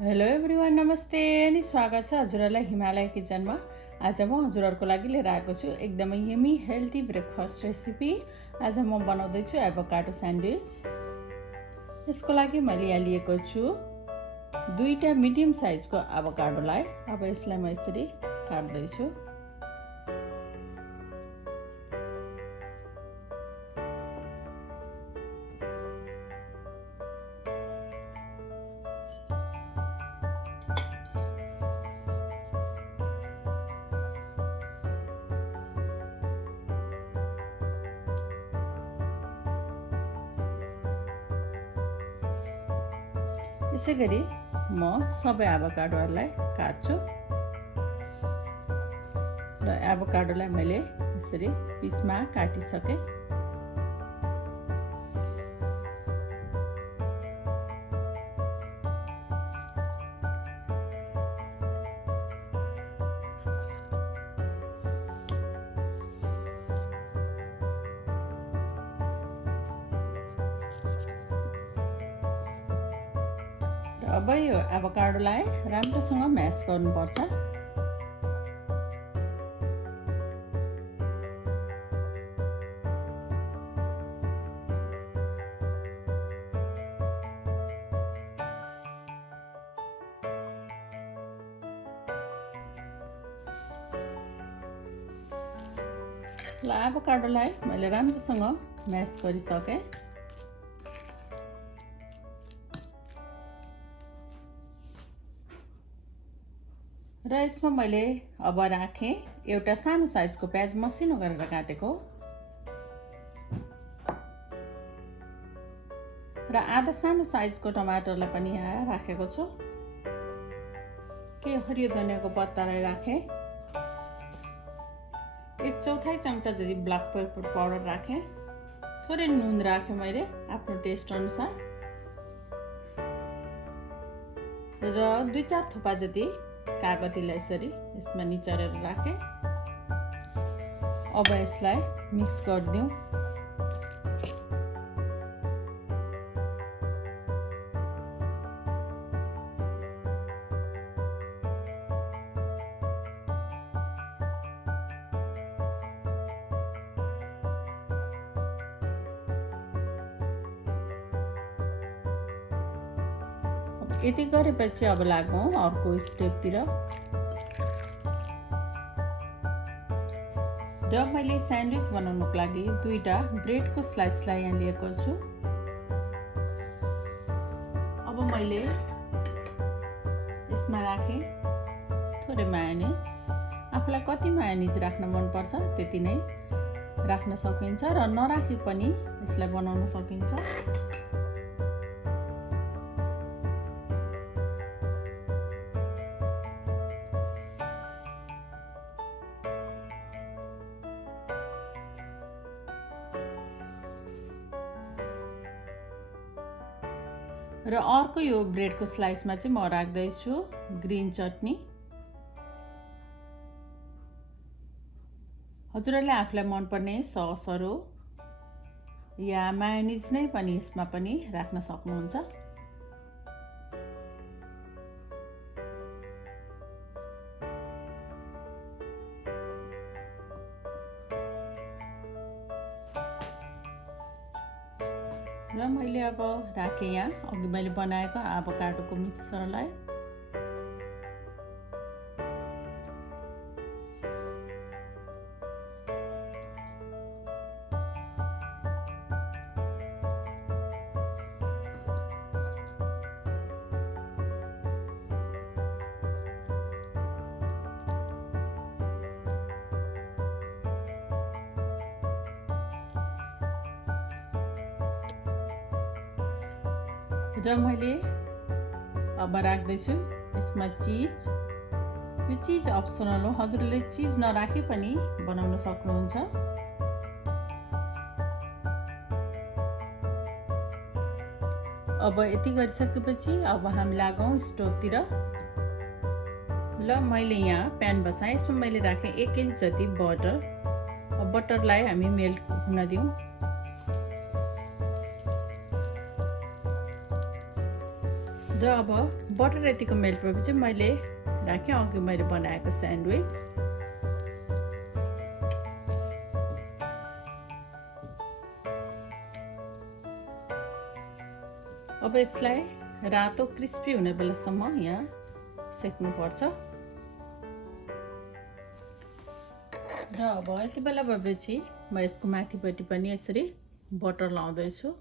Hello everyone, नमस्ते अनि स्वागत छ हजुरहरूलाई हिमालय किचनमा। आज म हजुरहरूको लागि लिएर आएको छु एकदमै यमी हेल्दी ब्रेकफास्ट रेसिपी। आज म बनाउँदैछु एभोकाडो स्यान्डविच। यसको लागि मैले यहाँ लिएको छु 2टा मिडियम साइजको एभोकाडोलाई। अब यसलाई म यसरी काट्दैछु। यसै गरी म सबै एभोकाडोहरूलाई काट्छु र एभोकाडोलाई मैले यसरी पिसमा काटिसकेँ। अब यो एभोकाडोलाई राम्रोसँग म्यास गर्नुपर्छ। ल एभोकाडोलाई मैले राम्रोसँग म्यास गरिसकेँ। र यसमा मैले अब राखेँ एउटा सानो साइजको प्याज मसिनो गरेर काटेको र आधा सानो साइजको टमाटरलाई पनि यहाँ राखेको छु। के हरियो धनियाँको पत्तालाई राखेँ। 1/4 चम्चा जति ब्ल्याक पेपर पाउडर राखेँ। थोरै नुन राखेँ मैले आफ्नो टेस्ट अनुसार र 2-4 थोपा जति कागतीलाई यसरी यसमा निचरेर राखेँ। अब यसलाई मिक्स गरिदिउँ। यति गरेपछि अब लागौँ अर्को स्टेपतिर। र मैले स्यान्डविच बनाउनुको लागि 2टा ब्रेडको स्लाइसलाई यहाँ लिएको छु। अब मैले यसमा राखेँ थोरै मायोनिज। आफूलाई कति मायोनिज राख्न मनपर्छ त्यति नै राख्न सकिन्छ र नराखी पनि यसलाई बनाउन सकिन्छ। र अर्को यो ब्रेडको स्लाइसमा चाहिँ म राख्दैछु ग्रीन चटनी। हजुरहरूले आफूलाई मनपर्ने ससहरू या मायोनिज नै पनि यसमा पनि राख्न सक्नुहुन्छ। र मैले अब राखेँ यहाँ अघि मैले बनाएको एभोकाडोको मिक्सरलाई। र मैले अब राख्दैछु यसमा चीज। यो चीज अप्सनल हो, हजुरले चीज नराखी पनि बनाउन सक्नुहुन्छ। अब यति गरिसकेपछि अब हामी लागौँ स्टोभतिर। ल मैले यहाँ प्यान बसाएँ। यसमा मैले राखेँ 1 इंच जति बटर। अब बटरलाई हामी मेल्ट हुन दिउँ। र अब बटर यतिको मेल्ट भएपछि मैले राखेँ अघि मैले बनाएको स्यान्डविच। अब यसलाई रातो क्रिस्पी हुने बेलासम्म यहाँ सेक्नुपर्छ। र अब यति बेला भएपछि म यसको माथिपट्टि पनि यसरी बटर लाउँदैछु।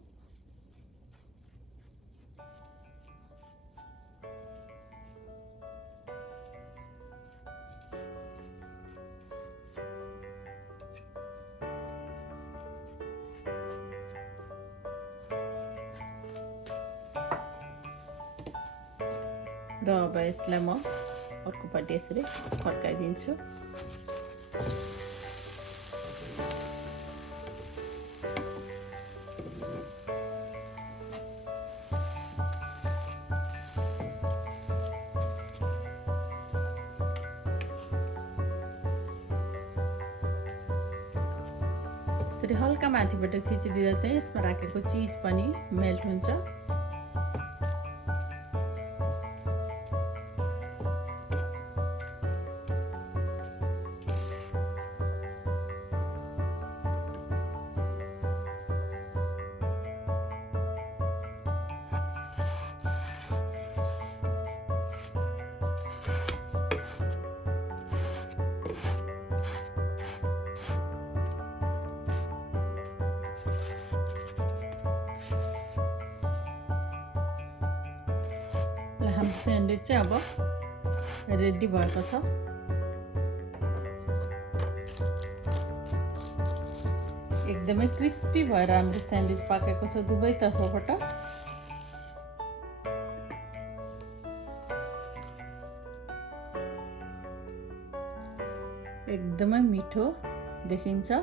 र अब यसलाई म अर्कोपट्टि यसरी फर्काइदिन्छु। यसरी हल्का माथिबाट थिचिदिँदा चाहिँ यसमा राखेको चिज पनि मेल्ट हुन्छ। हाम्रो स्यान्डविच चाहिँ अब रेडी भएको छ। एकदमै क्रिस्पी भएर हाम्रो स्यान्डविच पाकेको छ दुवै तर्फबाट। एकदमै मिठो देखिन्छ।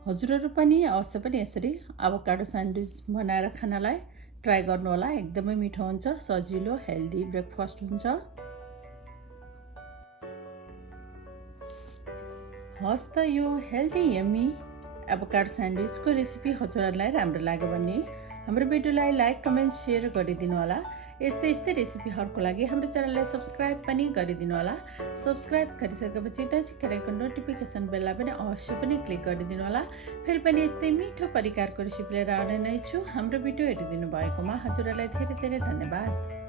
हजुरहरू पनि अवश्य पनि यसरी एभोकाडो स्यान्डविच बनाएर खानलाई ट्राई गर्नु होला। एकदमै मिठो हुन्छ, सजिलो हेल्दी ब्रेकफास्ट हुन्छ। हस् त यो हेल्दी यम्मी एभोकाडो स्यान्डविचको रेसिपी हजुरहरूलाई राम्रो लाग्यो भने हाम्रो भिडियोलाई लाइक, कमेन्ट, सेयर गरिदिनु होला। यस्तै रेसिपीहरूको लागि हाम्रो च्यानललाई सब्सक्राइब पनि गरिदिनु होला। सब्सक्राइब गरिसकेपछि नजिकै रहेको नोटिफिकेसन बेललाई पनि अवश्य पनि क्लिक गरिदिनु होला। फेरि पनि यस्तै मिठो परिकारको रेसिपी लिएर आउने नै छु। हाम्रो भिडियो हेरिदिनु भएकोमा हजुरहरूलाई धेरै धेरै धन्यवाद।